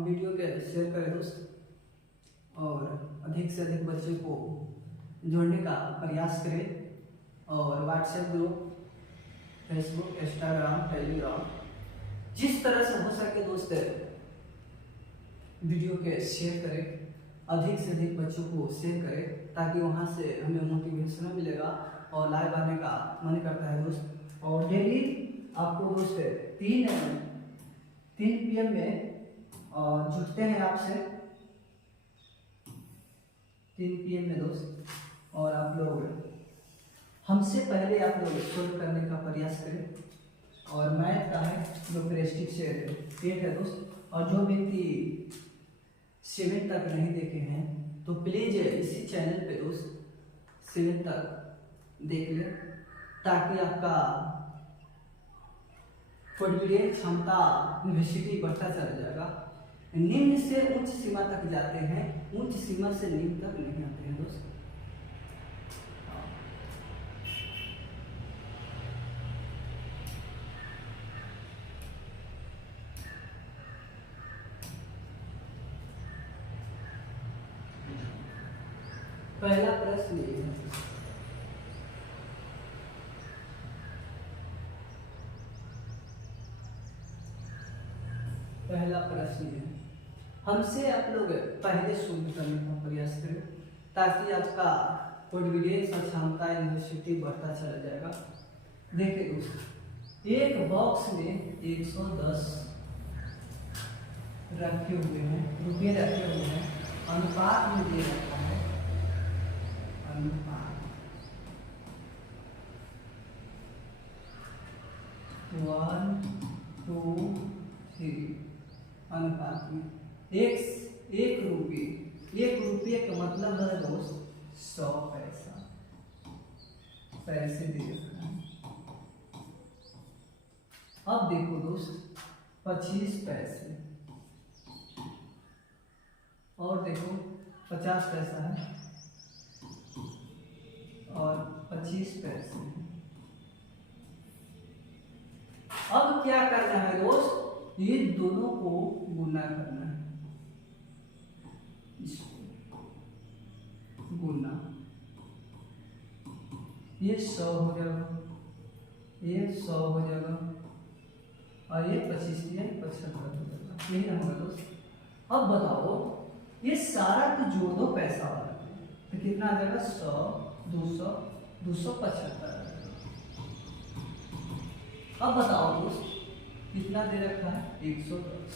Video के share करें दोस्त, और अधिक से अधिक बच्चों को जोड़ने का प्रयास करें। और WhatsApp group, Facebook, Instagram, Telegram, जिस तरह से हो सके दोस्त वीडियो के शेयर करें, अधिक से अधिक बच्चों को शेयर करें, ताकि वहाँ से हमें मोटिवेशन मिलेगा और लाइव आने का मन करता है दोस्त। और डेली आपको दोस्त 3 PM में जुटते हैं आपसे 3 PM में दोस्त, और आप लोग हमसे पहले आप लोग सोल्व करने का प्रयास करें। और मैथ का है जो प्रेस्टिज से 8 है दोस्त, और जो व्यक्ति 7 तक नहीं देखे हैं तो प्लीज इसी चैनल पे दोस्त 7 तक देख लें, ताकि आपका कॉन्फिडेंस क्षमता यूनिवर्सिटी बढ़ता चला जाएगा। निम्न से उच्च सीमा तक जाते हैं, उच्च सीमा से निम्न तक नहीं आते हैं दोस्त। पहला प्रश्न ये है, पहला प्रश्न है, हमसे आप लोग पहले शुरू करने का प्रयास करें, ताकि आपका कॉन्फिडेंस और क्षमता यूनिवर्सिटी बढ़ता चला जाएगा। देखिए दोस्त, एक बॉक्स में 110 रखे हुए हैं, रुपये रखे हुए हैं, अनुपात में दे रखा है, अनुपात 1 2 3 अनुपात में एक रुपये का मतलब है दोस्त 100 पैसा, पैसे दे रखा है। अब देखो दोस्त 25 पैसे, और देखो 50 पैसा है और 25 पैसे। अब क्या करना है दोस्त, ये दोनों को गुना करना है, इसको गुना, ये 100 हो जाएगा, ये 100 हो जाएगा, और ये 25 ये 75 हो जाएगा। यही ना होगा दोस्त। अब बताओ, ये सारा तो जोड़ दो पैसा वाला, तो कितना आ जाएगा 100 200 275। अब बताओ दोस्त कितना दे रखा है 110।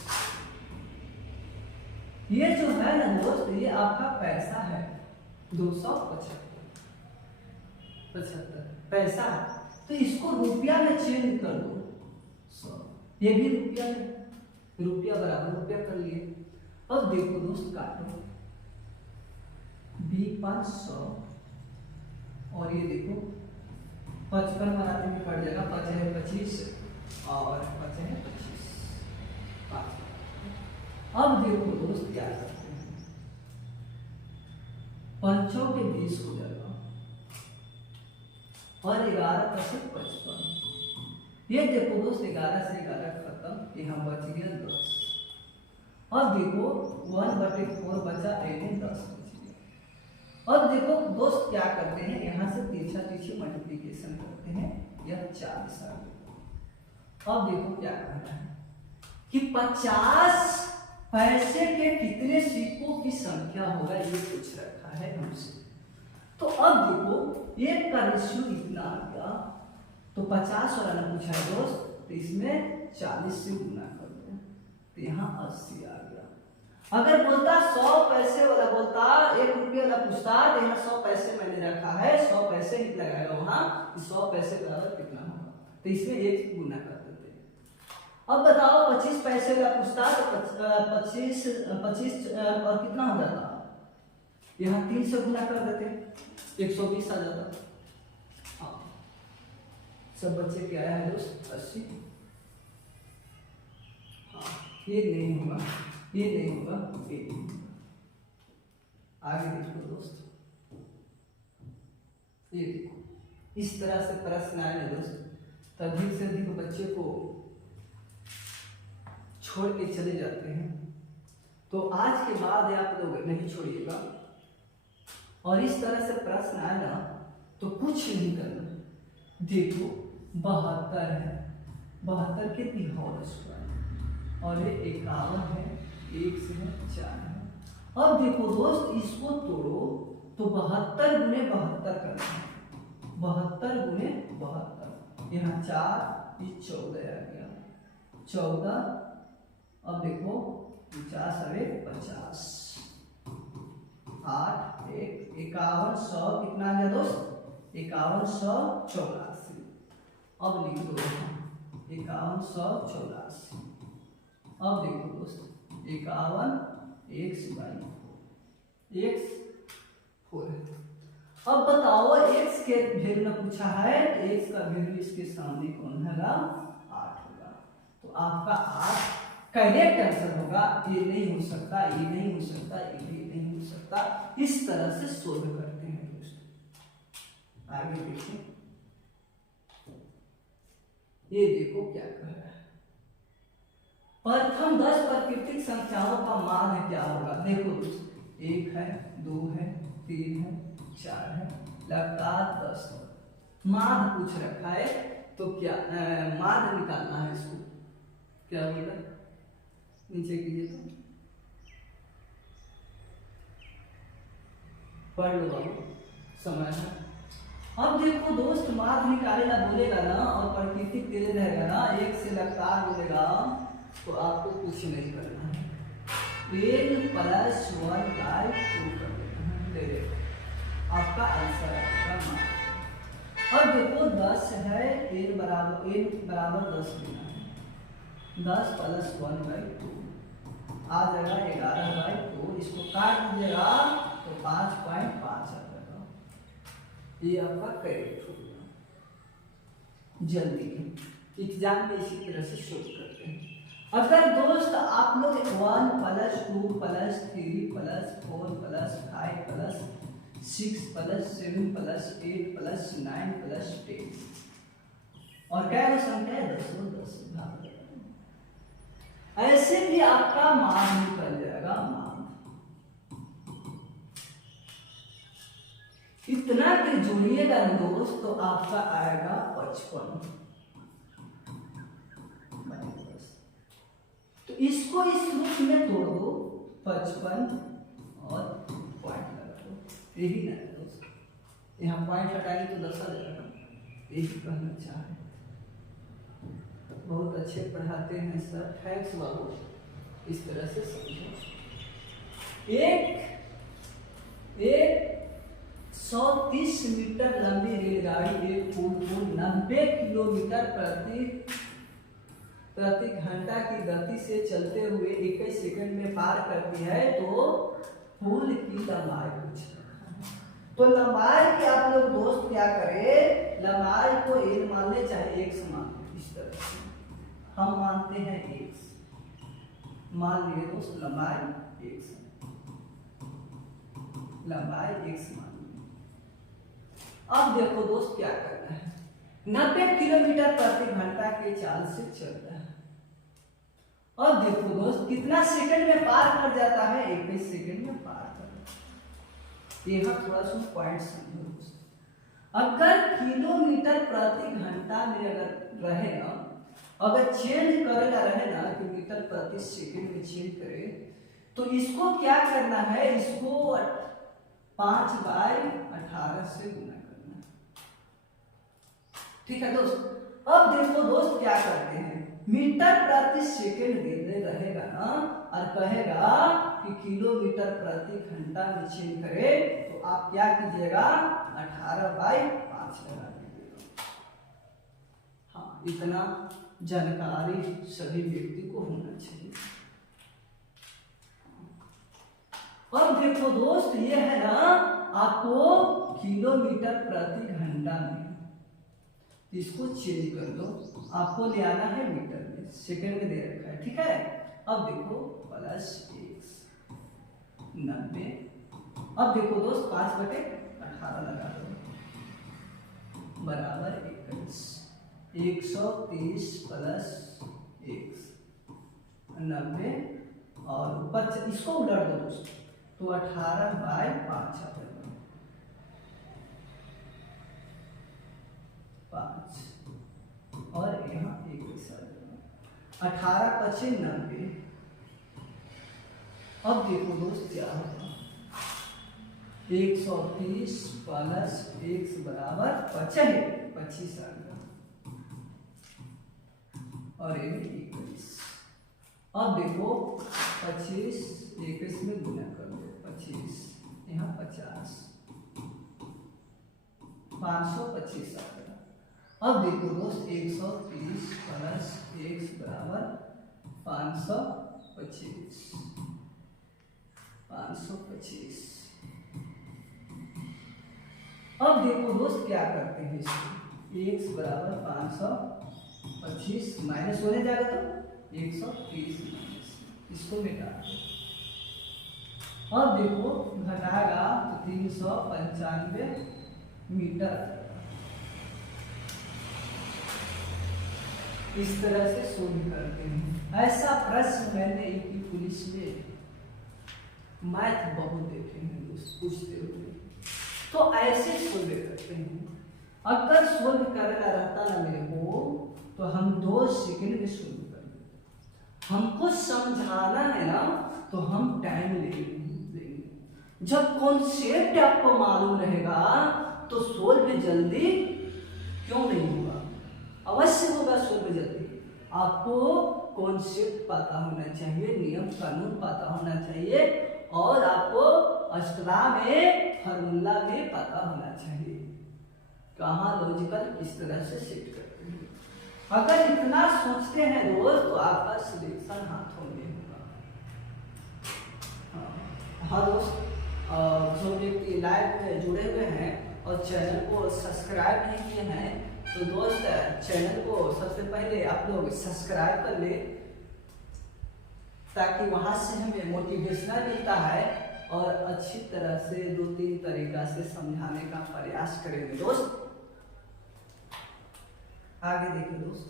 ये जो है ना दोस्त, ये आपका पैसा है 275 पैसा है, तो इसको रुपया में चेंज कर दो 100, ये भी रुपया में, रुपया बराबर रुपया कर लिए। अब देखो दोस्त काटो, 500 और ये देखो 55 बनाते में पड़ जाएगा, 5 है 25 और 5 है 25 5। अब देखो दोस्त क्या करते हैं, 5 के 20 हो जाएगा, और 11 5 55। ये देखो दोस्त 11 से 11 खत्म, यहाँ बच गया 10। अब देखो 1/4 बचा, 10 बच गया। अब देखो दोस्त क्या करते हैं, यहाँ से पीछे मल्टीप्लिकेशन करते हैं, यह 40 आ गया। अब देखो क्या कहना है कि 50 पैसे के कितने सिक्कों की संख्या होगा, ये पूछ रखा है हमसे। तो अब देखो एक का रेशियो इतना आ गया, तो 50 वाला ना पूछा है दोस्त, तो इसमें 40 से गुना कर दो, तो यहाँ 80 आ गया। अगर बोलता 100 पैसे वाला, बोलता 1 रुपये वाला पूछता, तो यहाँ 100 पैसे मैंने रखा है, 100 पैसे ही लगाएगा वहां, 100 पैसे बराबर कितना होगा, तो इसमें 1 गुना कर देते। अब बताओ 25 पैसे वाला पूछता, तो 25 और कितना हो जाता, यहाँ 3 से गुना कर देते, 120 आ जाता। सब बच्चे क्या आया है दोस्त 80। हाँ, ये नहीं होगा, ये नहीं होगा, ये नहीं होगा। आगे देखो दोस्त, ये देखो इस तरह से प्रश्न आए ना दोस्त, तो अधिक से अधिक बच्चे को छोड़ के चले जाते हैं, तो आज के बाद आप लोग नहीं छोड़िएगा, और इस तरह से प्रश्न आए ना तो कुछ नहीं करना। देखो 72 है, 72 कितनी होल स्क्वायर, और ये 51 है, 1 से है 4 है। अब देखो दोस्त इसको तोड़ो तो 72 गुने 72 करना है, 72 गुने 72, यहाँ 4 ये 14 आ गया, 14। अब देखो 50 अरे 50, 8 1 51 100 कितना आ गया दोस्त, 5184। अब लिख दो 5184। अब देखो दोस्त 51 x x 4 है। अब बताओ x के वैल्यू में पूछा है, तो x का वैल्यू इसके सामने कौन होगा, 8 होगा। तो आपका 8 करेक्ट आंसर होगा। ये नहीं हो सकता, ये नहीं हो सकता, ये नहीं हो सकता। इस तरह से सोल्व करते हैं दोस्तों। आगे देखिए, ये देखो क्या कह रहा है, प्रथम 10 प्राकृतिक संख्याओं का मान क्या होगा। देखो दोस्तों 1 है, 2 है, 3 है, 4 है, लगातार 10 मान पूछ रखा है। तो क्या मान निकालना है इसको, क्या बोला, नीचे कीजिए तो पढ़ लो बाबू, समय है। अब देखो दोस्त मान निकालेगा बोलेगा ना, और प्राकृतिक तेज रहेगा ना, 1 से लगातार बोलेगा तो आपको कुछ नहीं करना है, n + 1/2 कर देना है, आपका आंसर आएगा मान। अब देखो 10 है, n बराबर 10 लेना है, 10 + 1/2 आ जाएगा 11/2। इसको काट दीजिएगा तो 5.5 आ जाएगा। ये आपका करेक्ट हो गया। जल्दी एग्जाम में इसी तरह से सोल्व करते हैं। अगर दोस्त आप लोग 1 + 2 + 3 + 4 + 5 + 6 + 7 + 8 + 9 + 10 और क्या संख्या है 10 भाग देगा, ऐसे भी आपका मान निकल जाएगा। मान इतना कि जोड़िएगा ना दोस्त तो आपका आएगा 55। तो इसको इस रूप में तोड़ दो, 55 और पॉइंट लगा दो, यही ना दोस्त, यहाँ पॉइंट हटाएंगे तो 10 आ जाएगा। यही कहना चाहे, बहुत अच्छे पढ़ाते हैं सर, थैंक्स बाबू। इस तरह से समझो। एक 130 मीटर लंबी रेलगाड़ी एक पुल को 90 किलोमीटर प्रति घंटा की गति से चलते हुए 21 सेकंड में पार करती है, तो पुल की लंबाई पूछ रखा है। तो लंबाई की आप लोग दोस्त क्या करें, लंबाई को n मान ले चाहे x मान ले, इस तरह से हम मानते हैं x, मान लिए दोस्त लंबाई x, लंबाई x मान लिए। अब देखो दोस्त क्या करना है, 90 किलोमीटर प्रति घंटा के चाल से चलता है। अब देखो दोस्त कितना सेकंड में पार कर जाता है, 21 सेकंड में पार कर। यहाँ थोड़ा सा पॉइंट समझो दोस्त, अगर किलोमीटर प्रति घंटा में अगर रहे ना, अगर चेंज करेगा रहे ना कि मीटर प्रति सेकंड में चेंज करे, तो इसको क्या करना है, इसको 5/18 से गुना करना है। ठीक है दोस्त। अब देखो दोस्त क्या करते हैं, मीटर प्रति सेकंड दे रहेगा ना, और कहेगा कि किलोमीटर प्रति घंटा में चेंज करे, तो आप क्या कीजिएगा 18/5 लगा दीजिएगा। हाँ, इतना जानकारी सभी व्यक्ति को होना चाहिए। अब देखो दोस्त ये है ना आपको किलोमीटर प्रति घंटा में, इसको चेंज कर दो, आपको ले आना है मीटर में, सेकंड में दे रखा है। ठीक है, अब देखो +1 90। अब देखो दोस्त 5/18 लगा दो बराबर 21, 130 + 1 90 और ऊपर इसको उलट दो दोस्त, तो 18/5 आ जाएगा, 5 और यहाँ 21 आ जाएगा, 18×5 = 90। अब देखो दोस्त क्या होगा, 130 प्लस x बराबर 25 आ गया और ये 21। अब देखो 25 21 में गुना कर दो, 25 यहाँ 50, 525 आ गया। अब देखो दोस्त 130 प्लस x बराबर 525, 525। अब देखो दोस्त क्या करते हैं इसको, x बराबर 525 माइनस होने जाएगा तो 130 माइनस, इसको मिटा दो। अब देखो घटाएगा तो 395 मीटर। इस तरह से सोल्व करते हैं। ऐसा प्रश्न मैंने यूपी पुलिस में मैथ बहुत देखे हैं दोस्त पूछते हुए, तो ऐसे सोल्व करते हैं। अगर सोल्व करना रहता ना मेरे को तो हम 2 सेकंड में सोल्व कर देते। हमको समझाना है ना तो हम टाइम लेंगे। जब कॉन्सेप्ट आपको मालूम रहेगा तो सोल्व जल्दी क्यों नहीं होगा, अवश्य होगा सोल्व जल्दी। आपको कॉन्सेप्ट पता होना चाहिए, नियम कानून पता होना चाहिए और आपको अस्ट्रा में फार्मूला भी पता होना चाहिए, कहाँ लॉजिकल किस तरह से सेट करते हैं। अगर इतना सोचते हैं दोस्त तो आपका सिलेक्शन हाथों में होगा। हाँ दोस्त, जो व्यक्ति लाइव में जुड़े हुए हैं और चैनल को सब्सक्राइब नहीं किए हैं तो दोस्त चैनल को सबसे पहले आप लोग सब्सक्राइब कर ले, ताकि वहां से हमें मोटिवेशनल मिलता है और अच्छी तरह से 2-3 तरीका से समझाने का प्रयास करेंगे दोस्त। आगे देखो दोस्त,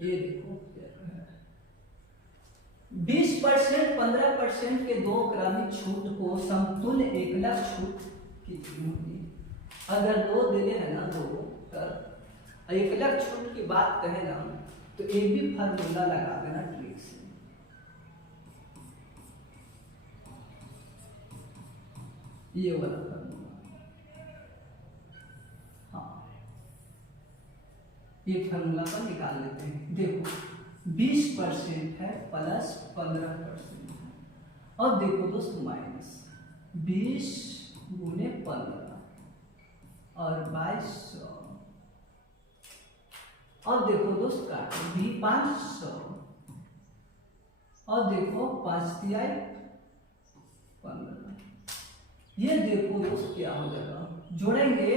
ये देखो 20% 15% के 2 क्रमिक छूट को समतुल्य एकलक छूट कितनी होगी। अगर 2 दिले है ना 2 तर एकलक छूट की बात कहे ना तो ये भी फार्मूला लगा देना ट्रिक से। ये वाला फार्मूला, हाँ ये फार्मूला पर निकाल लेते हैं। देखो 20% है प्लस 15% है। अब देखो दोस्त माइनस 20 गुने 15 और 2200। अब देखो दोस्त काटो 500 और देखो 5×3 15। ये देखो दोस्त क्या हो जाएगा, जोड़ेंगे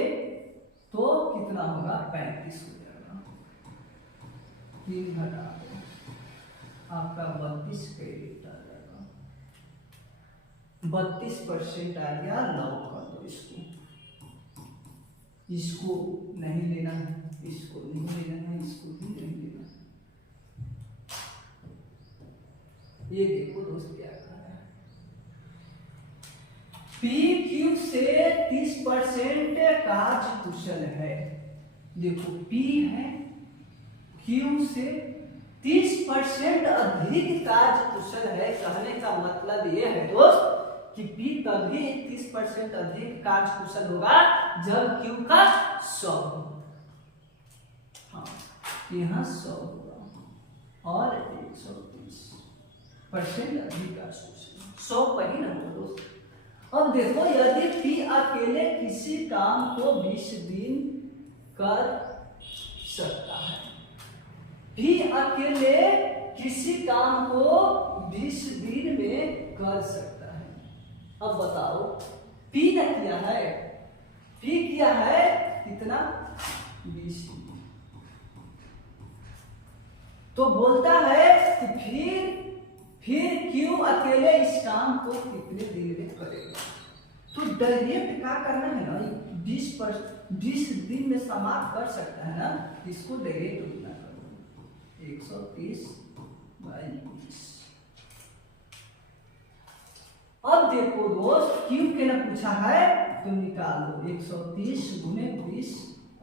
तो कितना होगा 35 हो जाएगा। 3 घटा दो आपका 32 कैरेट आ जाएगा। 32% आ गया, 9 कर दो इसको। इसको नहीं लेना है, इसको नहीं लेना है, इसको भी नहीं लेना है। ये देखो दोस्त क्या कर रहा है, PQ से 30% कार्य कुशल है। देखो P है, Q से 30% अधिक कार्य कुशल है। कहने का मतलब ये है दोस्त कि P तभी 30% अधिक कार्य कुशल होगा जब Q का 100 होगा। हाँ यहाँ 100 होगा और 130% अधिक कार्य कुशल, 100 पर ही ना होगा दोस्त। अब देखो यदि P अकेले किसी काम को 20 दिन कर सकता है, P अकेले किसी काम को 20 दिन में कर सकता है। अब बताओ P ने किया है, P किया है कितना 20 दिन, तो बोलता है कि फिर Q अकेले इस काम को कितने दिन में करेगा। तो डायरेक्ट क्या करना है ना, 20 दिन में समाप्त कर सकता है ना, इसको डायरेक्ट गुना करो 130/20। अब देखो दोस्त क्यूब के ना पूछा है तो निकाल दो 130 गुने 20।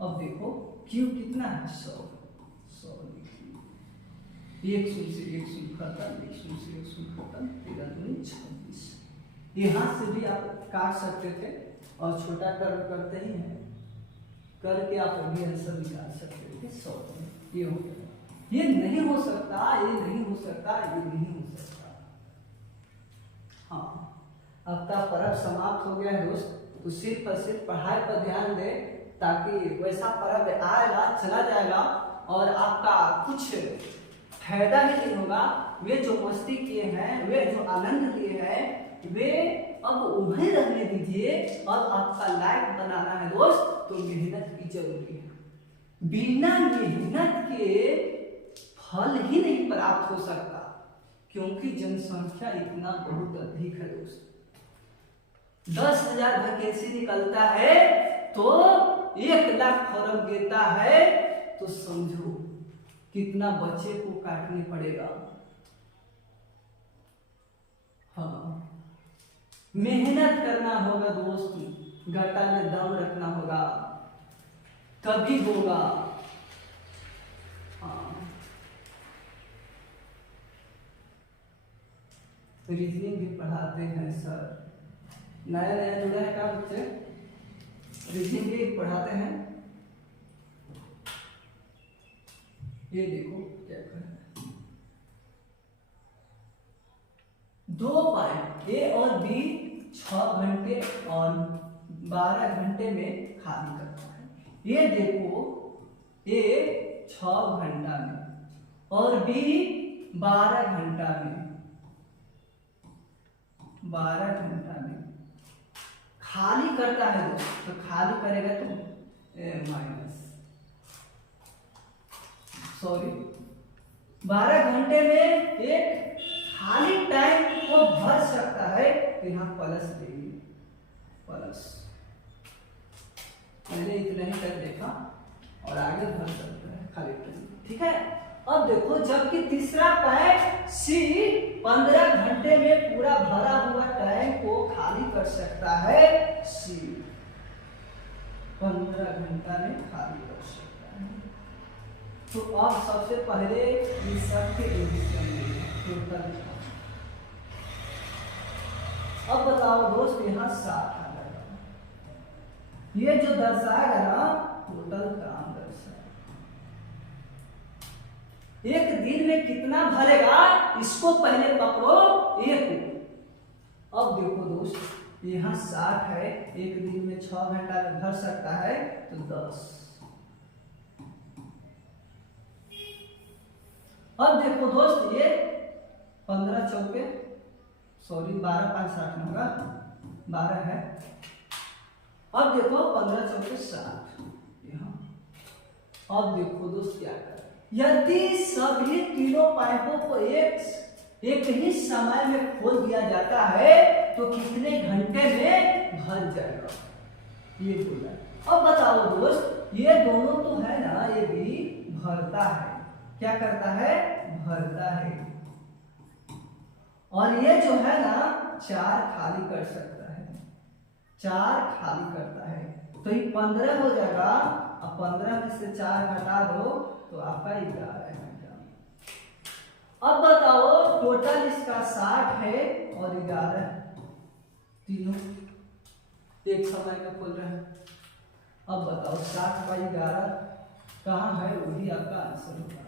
अब देखो क्यूब कितना है 100। 100 लिखिए, एक शून्य से एक शून्य खत्म, एक शून्य से एक शून्य खत्म, 13 दूनी 26। यहाँ से भी आप काट सकते थे और छोटा टर्म करते ही हैं, करके आप अभी आंसर निकाल सकते थे 100। ये हो गया, ये नहीं हो सकता, ये नहीं हो सकता, ये नहीं हो सकता। हाँ, अब का पर्व समाप्त हो गया है दोस्त। तो सिर्फ और सिर्फ पढ़ाई पर ध्यान दे, ताकि वैसा पर्व आएगा चला जाएगा और आपका कुछ फायदा भी नहीं होगा। वे जो मस्ती किए हैं, वे जो आनंद लिए हैं, वे अब उन्हें रहने दीजिए। अब आपका लाइफ बनाना है दोस्त, तो मेहनत की जरूरी है। बिना मेहनत के फल ही नहीं प्राप्त हो सकता, क्योंकि जनसंख्या इतना बहुत अधिक है दोस्त। 10,000 वैकेंसी निकलता है तो 1 लाख फॉर्म देता है, तो समझो कितना बच्चे को काटने पड़ेगा। हाँ, मेहनत करना होगा दोस्त, घाटा में दम रखना होगा, तभी होगा। हाँ, रीजनिंग भी पढ़ाते हैं सर, नया नया जुड़ा है क्या बच्चे? रीजनिंग भी पढ़ाते हैं। ये देखो क्या कर रहा है, 2 पॉइंट ए और बी 6 घंटे और 12 घंटे में खाली करता है। ये देखो ए 6 घंटा में और बी 12 घंटा में, 12 घंटा में खाली करता है दोस्त। तो खाली करेगा तो माइनस, सॉरी 12 घंटे में एक खाली टाइम को भर सकता है, तो यहाँ प्लस देंगे, प्लस। मैंने इतना ही कर देखा और आगे भर सकता है खाली टाइम, ठीक है। अब देखो, जबकि तीसरा पॉइंट सी 15 घंटे में पूरा भरा हुआ टैंक को खाली कर सकता है। सी 15 घंटा में खाली कर सकता है। तो अब सबसे पहले इस सब के एडिशन टोटल। अब बताओ दोस्त, यहाँ 60 आ जाएगा, ये जो दर्शाएगा ना टोटल काम दर्शाएगा। एक दिन में कितना भरेगा इसको पहले पकड़ो, एक। अब देखो दोस्त, यहाँ 60 है, एक दिन में 6 घंटा में भर सकता है, तो 10। अब देखो दोस्त, ये 15 चौके, सॉरी 12 5 60 में होगा, 12 है। अब देखो 15 चौके 60 यहाँ। अब देखो दोस्त क्या कर, यदि सभी तीनों पाइपों को एक ही समय में खोल दिया जाता है तो कितने घंटे में भर जाएगा, ये बोला। अब बताओ दोस्त, ये दोनों तो है ना, ये भी भरता है, क्या करता है, भरता है। और ये जो है ना 4 खाली कर सकता है, 4 खाली करता है, तो ये 15 हो जाएगा। अब 15 में से 4 घटा दो तो आपका 11 घंटा। अब बताओ, टोटल इसका 60 है और 11, तीनों एक समय में खोल रहे हैं। अब बताओ 60 बाई 11 कहाँ है, वही आपका आंसर होगा।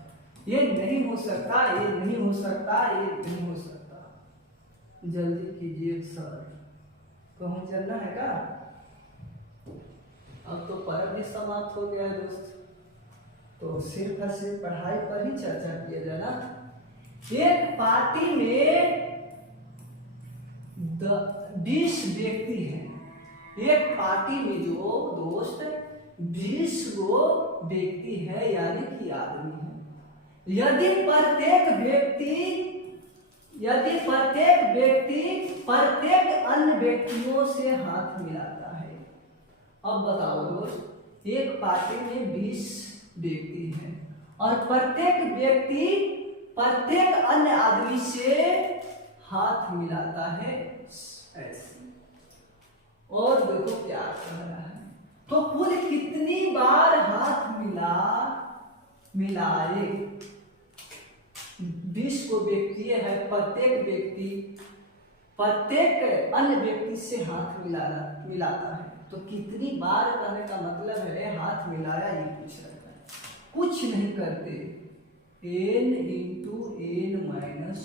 ये नहीं हो सकता, ये नहीं हो सकता, ये नहीं हो सकता। जल्दी कीजिए सर, कहूँ चलना है क्या? अब तो पर्व भी समाप्त हो गया है दोस्त, तो सिर्फ और सिर्फ पढ़ाई पर ही चर्चा किया जाना। एक पार्टी में 20 व्यक्ति हैं। एक पार्टी में जो दोस्त 20 गो व्यक्ति है, यानी कि आदमी है। यदि प्रत्येक व्यक्ति प्रत्येक अन्य व्यक्तियों से हाथ मिलाता है। अब बताओ दोस्त, एक पार्टी में 20 व्यक्ति हैं और प्रत्येक व्यक्ति प्रत्येक अन्य आदमी से हाथ मिलाता है, ऐसे। और देखो क्या कह रहा है, तो कुल कितनी बार हाथ मिलाए। 20 को व्यक्ति है, प्रत्येक अन्य व्यक्ति से हाथ मिलाता है। तो कितनी बार कहने का मतलब है हाथ मिलाया, ये पूछ रहा है। कुछ नहीं करते, n इंटू n माइनस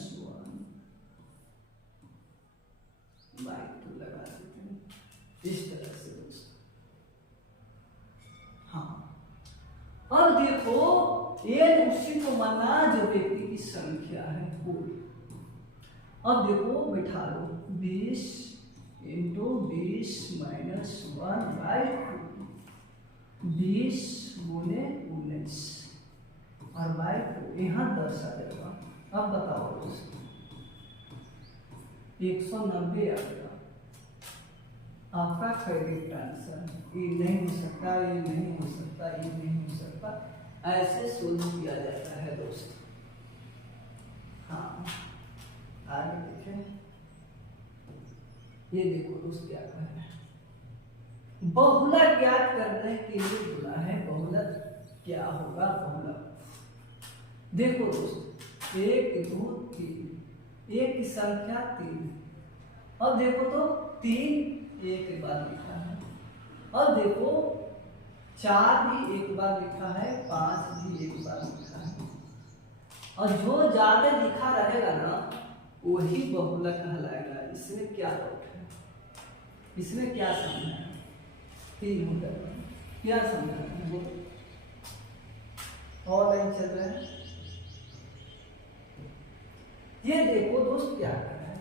1/2 लगा देते हैं इस तरह से दोस्तों। हाँ, अब देखो n उसी को माना जो व्यक्ति की संख्या है कुल। अब देखो बैठा लो, 20 इंटू 20 माइनस 1/2, 20 गुने 19 और बाई 2, यहाँ 10 आ जाएगा। अब बताओ दोस्तों, 190 आ गया आपका करेक्ट आंसर। ये नहीं हो सकता, ये नहीं हो सकता, ये नहीं हो सकता, ऐसे सोल्व किया जाता है दोस्तों। हाँ, आगे देखें, ये देखो दोस्त क्या कह रहे हैं, बहुलक ज्ञात करने के लिए बोला है। बहुलक क्या होगा, बहुलक देखो दोस्त, 1 2 3, एक की संख्या 3। अब देखो तो 3 एक के बाद लिखा है। अब देखो 4 भी एक बार लिखा है, 5 भी एक बार लिखा है। और जो ज्यादा लिखा रहेगा ना वही बहुलक कहलाएगा। इसमें क्या डाउट है, इसमें क्या समझना है, 3 हो जाएगा, क्या समझना है वो और लाइन चल रहा है। ये देखो दोस्त क्या कर रहा है,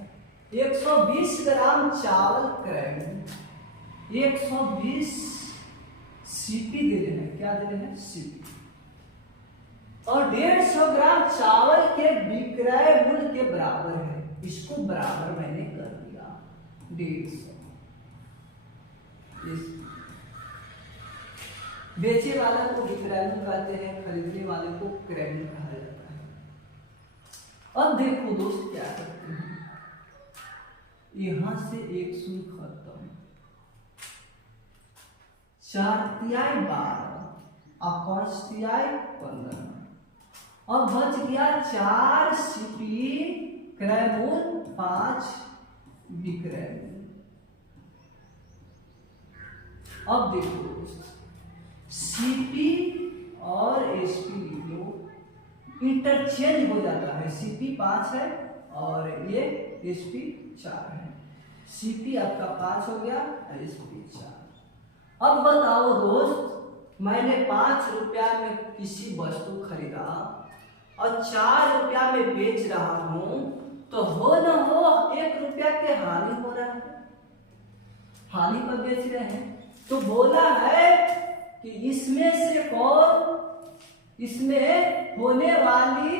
120 ग्राम चावल क्रय, 120 सीपी दे रहे हैं, क्या दे रहे हैं, सीपी। और 150 ग्राम चावल के विक्रय मूल्य के बराबर है। इसको बराबर मैंने कर दिया 150। बेचे वाला को विक्रय मूल्य कहते हैं, खरीदने वाले को क्रय मूल्य कहा जाता है। अब देखो दोस्त क्या करते हैं, यहां से 1 शून्य खत्म, 4 12 और 5 15। अब बच गया 4 सीपी क्रय मूल्य, 5 विक्रय मूल्य। अब देखो दोस्त, सीपी और एसपी लिख लो, इंटरचेंज हो जाता है। सीपी 5 है और ये एसपी 4 है। सीपी आपका 5 हो गया, एसपी 4। अब बताओ दोस्त, मैंने 5 रुपया में किसी वस्तु खरीदा और 4 रुपया में बेच रहा हूं, तो हो न हो 1 रुपया के हानि हो रहा है, हानि पर बेच रहे हैं। तो बोला है कि इसमें से कौन, इसमें होने वाली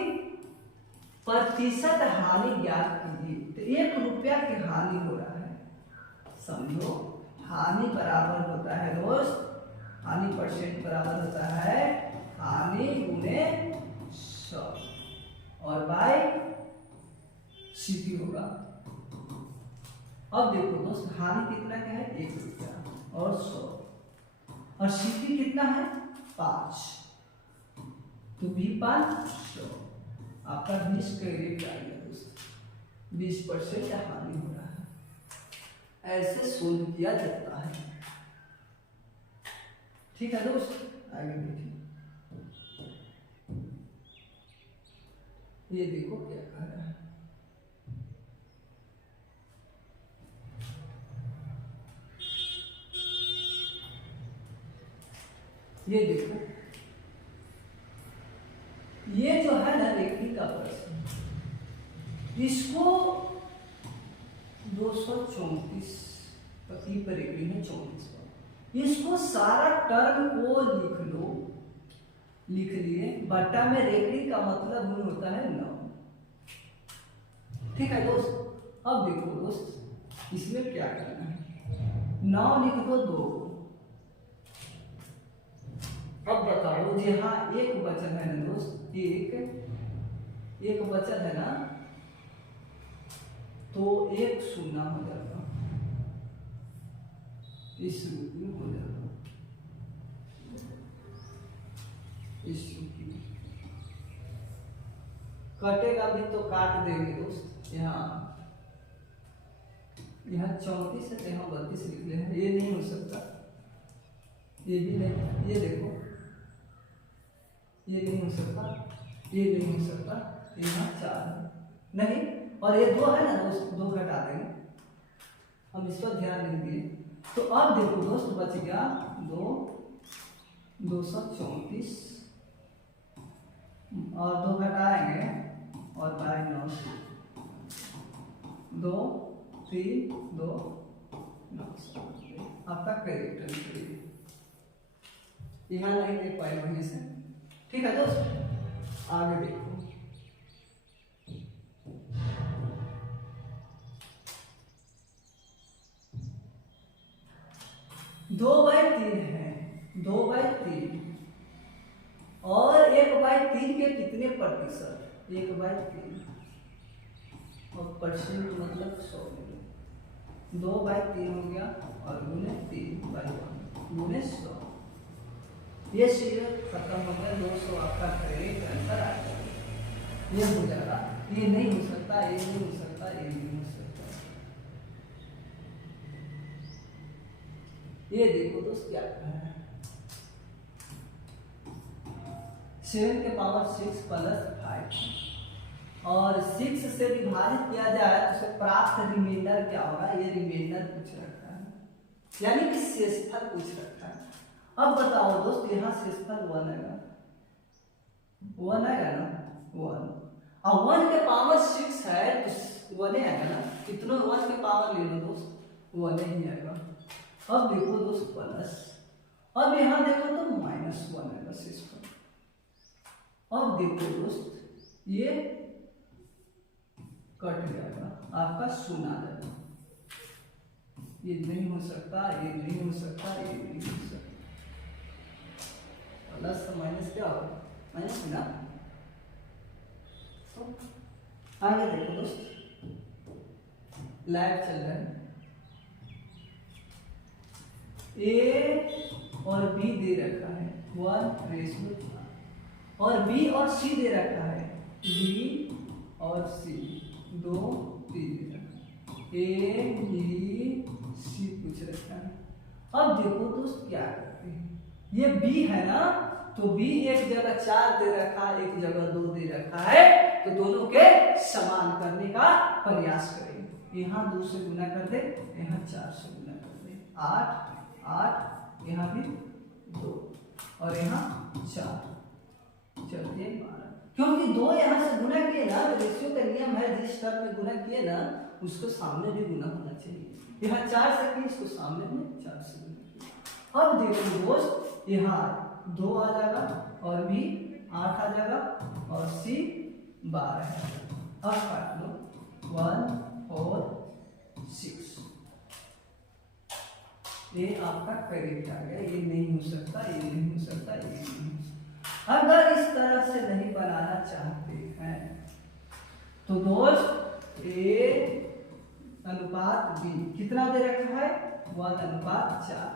प्रतिशत हानि ज्ञात कीजिए। तो 1 रुपया की हानि हो रहा है, समझो हानि बराबर होता है दोस्त, हानि परसेंट बराबर होता है हानि गुने 100 और बाय सीपी होगा। अब देखो दोस्त, हानि कितना क्या है, 1 रुपया और 100, और सीपी कितना है 5, तो भी 500 आपका 20 करेक्ट आ गया दोस्त। 20% हानि हो रहा है, ऐसे सोल्व किया जाता है। ठीक है दोस्त, आगे देखिए, ये देखो क्या कह रहा है, ये देखो, ये जो है ना रेखी का प्रश्न, इसको 234 पति पर रेखी है 24 पर, इसको सारा टर्म को लिख लो, लिख लिए, बट्टा में रेखी का मतलब होता है 9। ठीक है दोस्त, अब देखो दोस्त, इसमें क्या करना है, 9 लिख दो 2। अब बताओ, जहां एक बचत है ना दोस्त, एक बचत है ना, तो 1 शून्य हो जाएगा। इस रूप में हो जाएगा, इस रूप में कटेगा भी तो काट देंगे दोस्त। यहाँ 34 है, यहाँ 32 लिख ले हैं, ये नहीं हो सकता, ये भी नहीं, ये देखो ये नहीं हो सकता, ये नहीं हो सकता, यहाँ 4 है नहीं, और ये 2 है ना दोस्त, 2 घटा देंगे, हम इस पर ध्यान नहीं दिए। तो अब देखो दोस्त बच गया 234 और 2 घटाएंगे और बाई 9 2 3 2 9 आपका करेक्ट यहाँ नहीं देख पाए वहीं से। ठीक है दोस्त, आगे देखो। 2/3 है, 2/3 और 1/3 के कितने प्रतिशत? 1/3 और परसेंट मतलब 100, 2/3 हो गया और गुने 3/1 गुने 100, ये चीज खत्म हो गया। 200 आपका करेक्ट आंसर आ जाएगा। ये हो जाएगा, ये नहीं हो सकता, ये नहीं हो सकता, ये नहीं हो सकता। ये देखो दोस्त क्या है, 7 के पावर 6 प्लस 5 और 6 से विभाजित किया जाए तो उसे प्राप्त रिमाइंडर क्या होगा? ये रिमाइंडर पूछ रखा है, यानी कि शेषफल पूछ रखा है। अब बताओ दोस्त, यहाँ शेषफल 1 आएगा, 1 आएगा ना, 1 और 1 के पावर 6 है तो 1 आएगा ना, कितनों 1 के पावर ले लो दोस्त, 1 ही आएगा। अब देखो दोस्त प्लस, अब यहाँ देखो तो -1 आएगा शेषफल। अब देखो दोस्त ये कट जाएगा, आपका 0 आ जाएगा। ये नहीं हो सकता, ये नहीं हो सकता, ये नहीं हो सकता। प्लस तो माइनस क्या होगा? माइनस ना। तो आगे देखो दोस्त, लाइव चल रहा है, ए और बी दे रखा है 1:4 और बी और सी दे रखा है, बी और सी 2 3 दे रखा है, ए बी सी पूछ रखा है। अब देखो दोस्त क्या करते हैं, ये बी है ना, तो बी एक जगह 4 दे रखा है, एक जगह 2 दे रखा है, तो दोनों के समान करने का प्रयास करें। यहाँ 2 से गुना कर दे, यहाँ 4 से गुना कर दे, 8 8, यहाँ भी 2 और यहाँ 4, चलिए 12, क्योंकि 2 यहाँ से गुना किए ना, तो रेशियो का नियम है, जिस टर्म में गुना किए ना उसको सामने भी गुना होना चाहिए। यहाँ 4 से किए, इसको सामने में 4 से गुना किया। अब देखो दोस्त, यहाँ 2 आ जाएगा और बी 8 आ जाएगा और सी 12 है। अब काट लो 1 4 6, ये आपका करेक्ट आ गया। ये नहीं हो सकता, ये नहीं हो सकता, ये नहीं हो सकता। अगर इस तरह से नहीं बनाना चाहते हैं तो दोस्त ए अनुपात बी कितना दे रखा है? 1:4।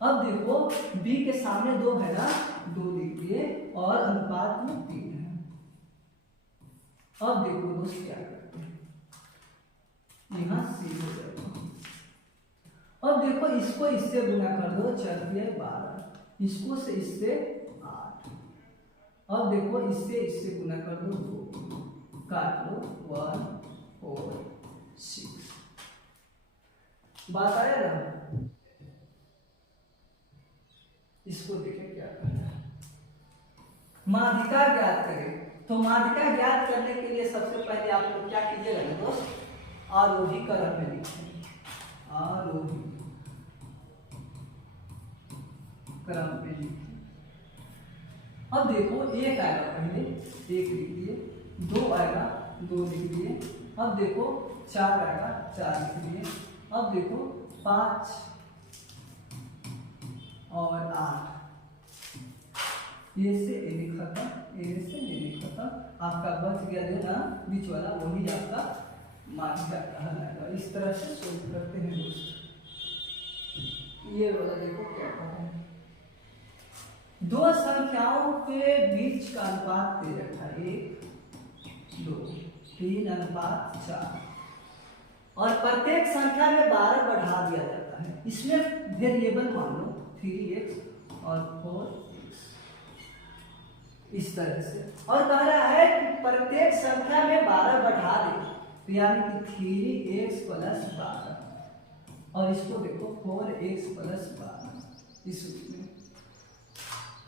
अब देखो बी के सामने 2 है ना, 2 लिख दिए और अनुपात में 3 है। अब देखो दोस्त क्या करते हैं, यहाँ सी हो जाएगा। अब देखो इसको इससे गुना कर दो, चल दिया 12, इसको से इससे 8। अब देखो इससे इससे गुना कर दो 2, काट लो 1 4 6। बात आया ना? इसको देखें क्या करना है, माध्यिका ज्ञात करें। तो माध्यिका ज्ञात करने के लिए सबसे पहले आप लोग क्या कीजिएगा ना दोस्त, आरोही क्रम में लिखेंगे, आरोही क्रम में लिखें। अब देखो 1 आएगा, पहले 1 लिख दिए, 2 आएगा 2 लिख दिए। अब देखो 4 आएगा 4 लिख दिए। अब देखो 5 और 8, ये से ए लिखा था, ए से ए लिखा था, आपका बच गया जो ना बीच वाला, वही आपका माध्यिका कहलाएगा। इस तरह से सोल्व करते हैं दोस्त। ये वाला देखो क्या कहा है, दो संख्याओं के बीच का अनुपात दे रखा है 1 2 3 अनुपात 4 और प्रत्येक संख्या में 12 बढ़ा दिया जाता है। इसमें वेरिएबल मान लो 3x और 4x इस तरह से, और कह रहा है कि प्रत्येक संख्या में 12 बढ़ा दे, तो यानी कि 3x प्लस 12 और इसको देखो 4x प्लस 12 इस रूप में,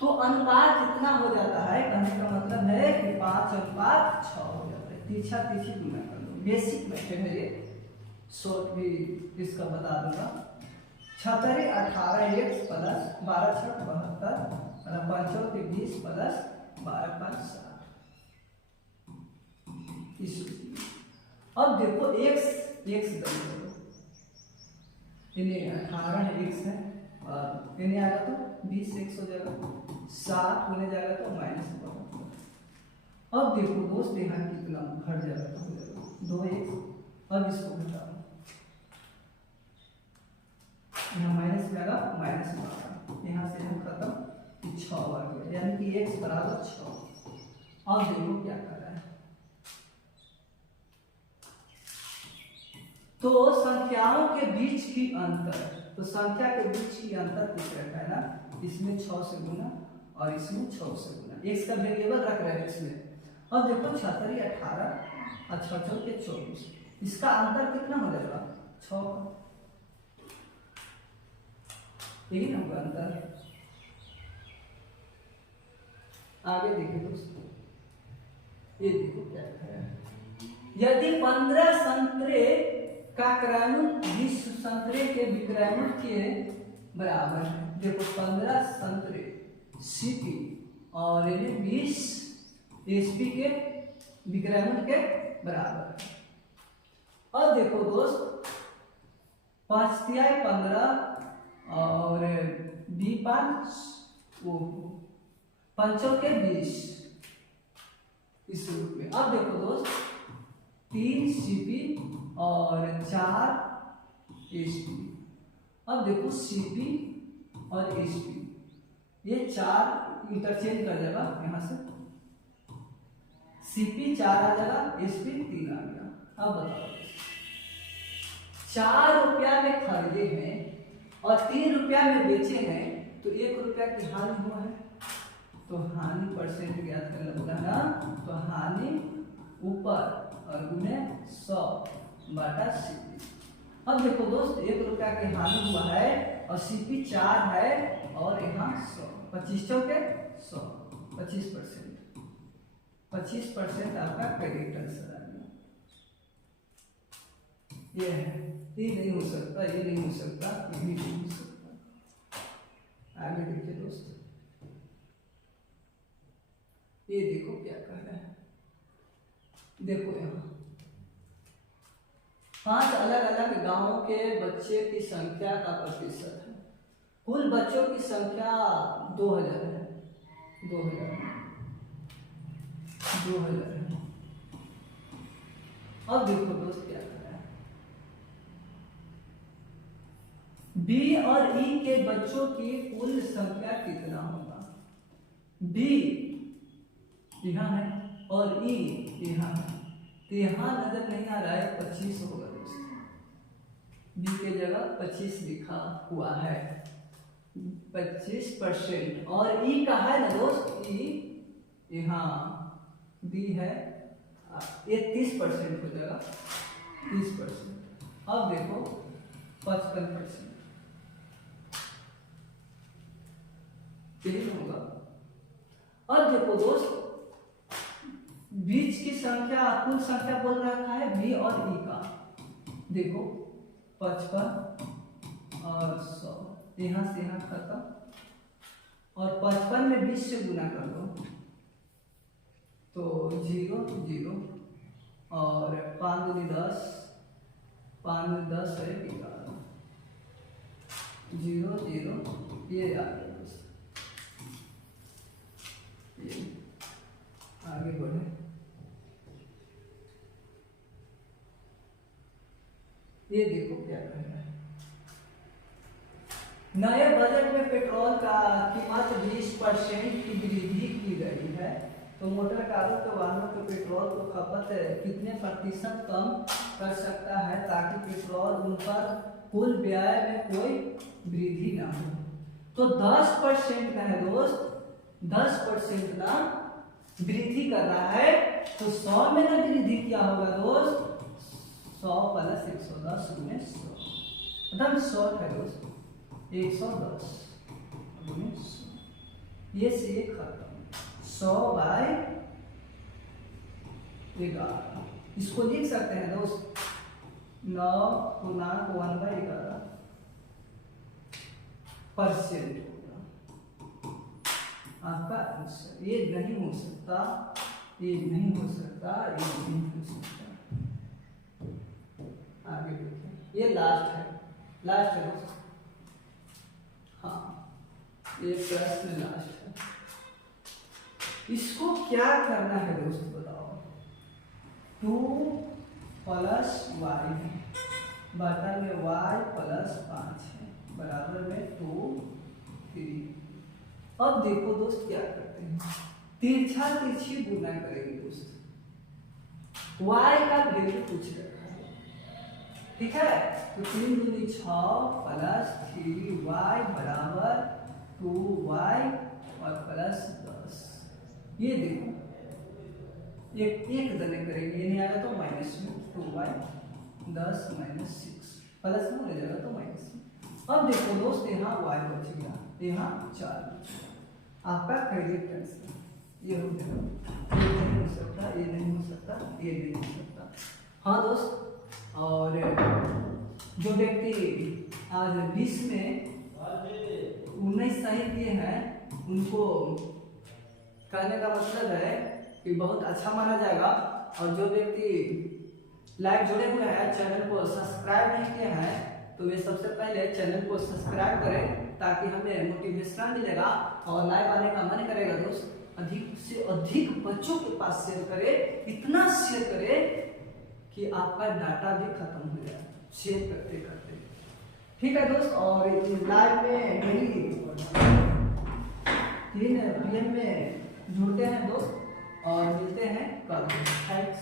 तो अनुपात इतना हो जाता है। कहने का मतलब है कि 5:6 हो जाता है। तीछा तीछी गुना कर लो, बेसिक मेथड है ये, शॉर्ट भी इसका बता दूंगा। 76 18x प्लस 12 6 72 और 5 के 20 प्लस 12 5 60 इस। अब देखो x बन करो, इन्हें 18x है और इन्हें आएगा तो 20x हो जाएगा, 7 होने जाएगा तो -72। अब देखो दोस्त यहाँ कितना घट जाएगा तो हो जाएगा 2x। अब इसको घटाओ, यहाँ माइनस में आएगा -12, यहाँ से हम खत्म 6 आ गया, यानी कि x बराबर 6। अब देखो क्या कर रहा है, तो संख्याओं के बीच की अंतर, तो संख्या के बीच की अंतर पूछ रखा है ना, इसमें 6 से गुना और इसमें 6 से गुना, x का वेरिएबल रख रहे हैं इसमें। अब देखो 76 18 और 6 के 24, इसका अंतर कितना हो जाएगा 6 का, यही ना होगा अंतर। आगे देखिए दोस्तों, ये देखो क्या है, यदि 15 संतरे का क्रयमुल 20 संतरे के विक्रयमुल के बराबर है। देखो 15 संतरे सीपी और 20 एसपी के विक्रयमुल के बराबर है। अब देखो दोस्त 5 तिहाई 15 और B5 पंचों के 20 इस रूप में। अब देखो दोस्त 3 सीपी और 4 एसपी। अब देखो सीपी और एसपी, ये 4 इंटरचेंज कर जाएगा, यहाँ से सीपी 4 आ जाएगा, एसपी 3 आ गया। अब बताओ 4 रुपया में खरीदे हैं और 3 रुपया में बेचे हैं, तो 1 रुपया की हानि हुआ है, तो हानि परसेंट ज्ञात करना बोला ना, तो हानि ऊपर और गुने 100 बटा सीपी। अब देखो दोस्त 1 रुपया की हानि हुआ है और सीपी 4 है और यहाँ 100, 25 के 100, 25% आपका क्रेडिट आंसर आ गया। ये है, ये नहीं हो सकता, ये नहीं हो सकता, ये भी नहीं हो सकता। आगे देखिए दोस्त, ये देखो क्या कर रहा है, देखो यहाँ 5 अलग अलग गांवों के बच्चे की संख्या का प्रतिशत है। कुल बच्चों की संख्या 2000 है, 2000 है। अब देखो दोस्त क्या कर रहा है, बी और ई के बच्चों की कुल संख्या कितना होगा। बी यहाँ है और ई यहाँ है, तो यहाँ नजर नहीं आ रहा है, 25 होगा दोस्त, बी के जगह 25 लिखा हुआ है, 25%। और ई का है ना दोस्त, ई यहाँ बी है, ये 30% हो जाएगा, 30%। अब देखो 55% यही होगा। अब देखो दोस्त बीच की संख्या, कुल संख्या बोल रखा है बी और ई का, देखो 55 और 100, यहाँ से यहाँ खत्म, और 55 में 20 से गुना कर दो तो 0 0 और 5 दूनी 10, 5 में 10 है 11, 0 0, ये आ गया दोस्त। ये आगे बढ़े, ये देखो क्या कर रहा है, नए बजट में पेट्रोल का कीमत 20% की वृद्धि की गई है। तो मोटर कारों के वाहनों के पेट्रोल को खपत कितने प्रतिशत कम कर सकता है ताकि पेट्रोल उन पर कुल व्यय में कोई वृद्धि ना हो। तो 10% का है दोस्त, 10% ना वृद्धि कर रहा है। तो 100 में ना वृद्धि क्या होगा दोस्त, 100 प्लस 110 गुने 100, मतलब 100 है दोस्त, 110 गुने 100, ये से खत्म, 100 बाय 11। इसको लिख सकते हैं दोस्त 9 पूर्णांक 1/11 % होगा आपका आंसर। ये नहीं हो सकता, ये नहीं हो सकता, ये नहीं हो सकता। आगे देखिए, ये लास्ट है, लास्ट है दोस्त। हाँ, ये प्रश्न लास्ट है। इसको क्या करना है दोस्त बताओ। 2 प्लस वाई बटा में y प्लस 5 है बराबर में 2 3। अब देखो दोस्त क्या करते हैं, तिरछा तिरछी गुना करेंगे दोस्त। y का वैल्यू पूछ रखा है, ठीक है। तो 3 दूनी 6 प्लस 3y बराबर 2y और प्लस 10। ये देखो एक जने करेंगे, ये नहीं आएगा तो माइनस में 2y 10 माइनस 6 प्लस में हो जाएगा तो माइनस में। अब देखो दोस्त यहाँ y बच गया, यहाँ 4 बच गया। आपका क्रेडिट आंसर ये हो जाएगा। ये नहीं हो सकता, ये नहीं हो सकता, ये नहीं हो सकता। हाँ दोस्त, और जो व्यक्ति आज 20 में 19 सही किए हैं उनको कहने का मतलब है कि बहुत अच्छा माना जाएगा। और जो व्यक्ति लाइव जुड़े हुए हैं, चैनल को सब्सक्राइब नहीं किए हैं, तो वे सबसे पहले चैनल को सब्सक्राइब करें ताकि हमें मोटिवेशन मिलेगा और लाइव आने का मन करेगा दोस्त। अधिक से अधिक बच्चों के पास शेयर करें, इतना शेयर करें कि आपका डाटा भी खत्म हो जाए शेयर करते करते। ठीक है दोस्त, और लाइव में डेली 3 PM में जुड़ते हैं दोस्त और मिलते हैं कल। थैंक्स।